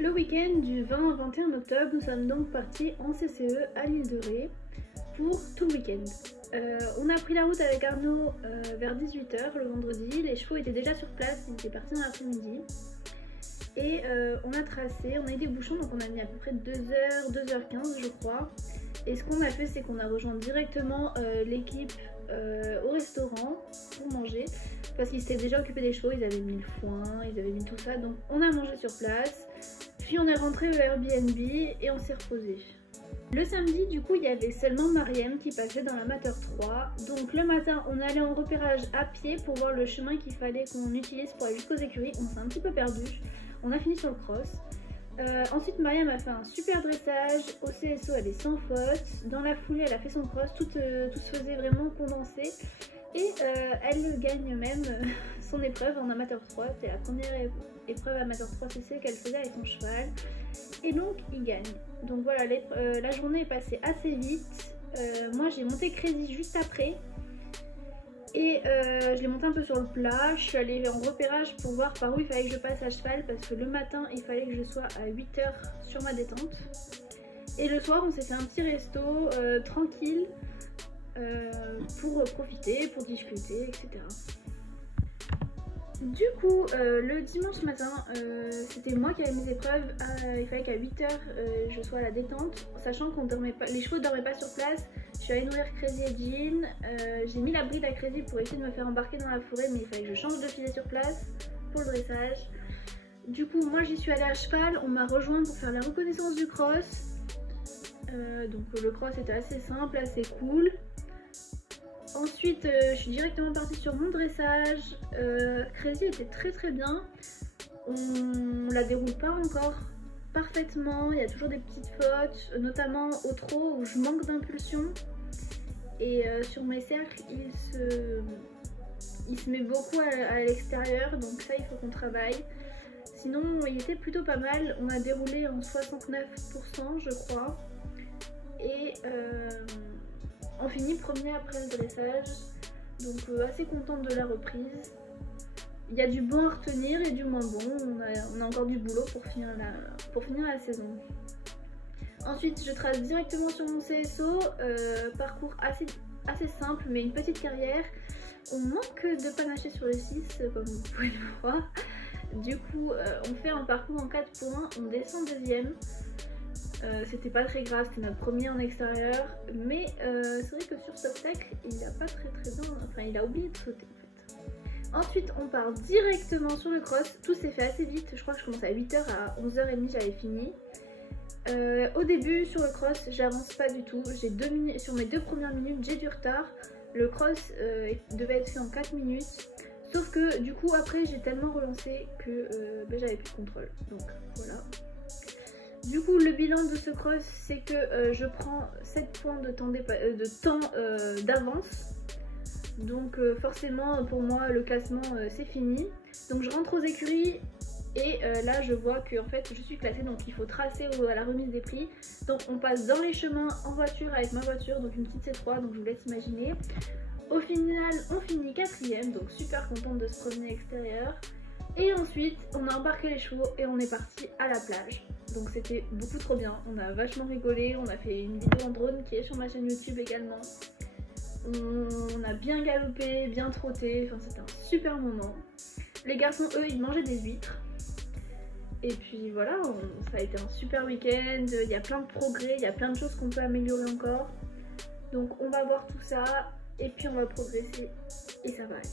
Le week-end du 20 au 21 octobre, nous sommes donc partis en CCE à l'île de Ré pour tout le week-end. On a pris la route avec Arnaud vers 18 h le vendredi. Les chevaux étaient déjà sur place, ils étaient partis dans l'après-midi. Et on a tracé, on a eu des bouchons, donc on a mis à peu près 2h, 2h15 je crois. Et ce qu'on a fait, c'est qu'on a rejoint directement l'équipe au restaurant pour manger. Parce qu'ils s'étaient déjà occupés des chevaux, ils avaient mis le foin, ils avaient mis tout ça. Donc on a mangé sur place. Puis on est rentré au Airbnb et on s'est reposé. Le samedi, du coup, il y avait seulement Mariam qui passait dans l'amateur 3. Donc le matin, on allait en repérage à pied pour voir le chemin qu'il fallait qu'on utilise pour aller jusqu'aux écuries. On s'est un petit peu perdu. On a fini sur le cross. Ensuite, Mariam a fait un super dressage. Au CSO, elle est sans faute. Dans la foulée, elle a fait son cross. Tout se faisait vraiment condensé. Et elle gagne même son épreuve en amateur 3. C'était la première épreuve amateur 3cc qu'elle faisait avec son cheval. Et donc, il gagne. Donc voilà, la journée est passée assez vite. Moi, j'ai monté Crazy juste après. Et je l'ai monté un peu sur le plat. Je suis allée en repérage pour voir par où il fallait que je passe à cheval. Parce que le matin, il fallait que je sois à 8 h sur ma détente. Et le soir, on s'est fait un petit resto tranquille. Pour profiter, pour discuter, etc. Du coup, le dimanche matin, c'était moi qui avais mes épreuves. Il fallait qu'à 8 h je sois à la détente, sachant qu'on dormait pas, les chevaux ne dormaient pas sur place. Je suis allée nourrir Crazy et Jean. J'ai mis la bride à Crazy pour essayer de me faire embarquer dans la forêt, mais il fallait que je change de filet sur place pour le dressage. Du coup, moi j'y suis allée à cheval. On m'a rejoint pour faire la reconnaissance du cross. Donc le cross était assez simple, assez cool. Ensuite, je suis directement partie sur mon dressage. Crazy était très bien. On la déroule pas encore parfaitement. Il y a toujours des petites fautes, notamment au trot où je manque d'impulsion. Et sur mes cercles, il se met beaucoup à l'extérieur. Donc ça, il faut qu'on travaille. Sinon, il était plutôt pas mal. On a déroulé en 69%, je crois. Et on finit premier après le dressage, donc assez contente de la reprise. Il y a du bon à retenir et du moins bon, on a encore du boulot pour finir la saison. Ensuite, je trace directement sur mon CSO, parcours assez simple mais une petite carrière. On manque de panaché sur le 6 comme vous pouvez le voir. Du coup, on fait un parcours en 4 points, on descend deuxième. C'était pas très grave, c'était notre premier en extérieur, mais c'est vrai que sur ce obstacle, il a pas très bien, enfin il a oublié de sauter en fait. Ensuite, on part directement sur le cross, tout s'est fait assez vite, je crois que je commençais à 8 h, à 11 h30 j'avais fini. Au début, sur le cross, j'avance pas du tout, sur mes 2 premières minutes, j'ai du retard. Le cross devait être fait en 4 minutes, sauf que du coup après j'ai tellement relancé que j'avais plus de contrôle, donc voilà. Du coup, le bilan de ce cross, c'est que je prends 7 points de temps d'avance. Donc forcément, pour moi, le classement, c'est fini. Donc je rentre aux écuries et là, je vois que en fait, je suis classée. Donc il faut tracer à la remise des prix. Donc on passe dans les chemins en voiture avec ma voiture, donc une petite C3, donc je vous laisse imaginer. Au final, on finit 4ème, donc super contente de se promener extérieur. Et ensuite, on a embarqué les chevaux et on est parti à la plage. Donc c'était beaucoup trop bien, on a vachement rigolé, on a fait une vidéo en drone qui est sur ma chaîne YouTube également. On a bien galopé, bien trotté, enfin c'était un super moment. Les garçons, eux, ils mangeaient des huîtres. Et puis voilà, ça a été un super week-end, il y a plein de progrès, il y a plein de choses qu'on peut améliorer encore. Donc on va voir tout ça, et puis on va progresser, et ça va aller.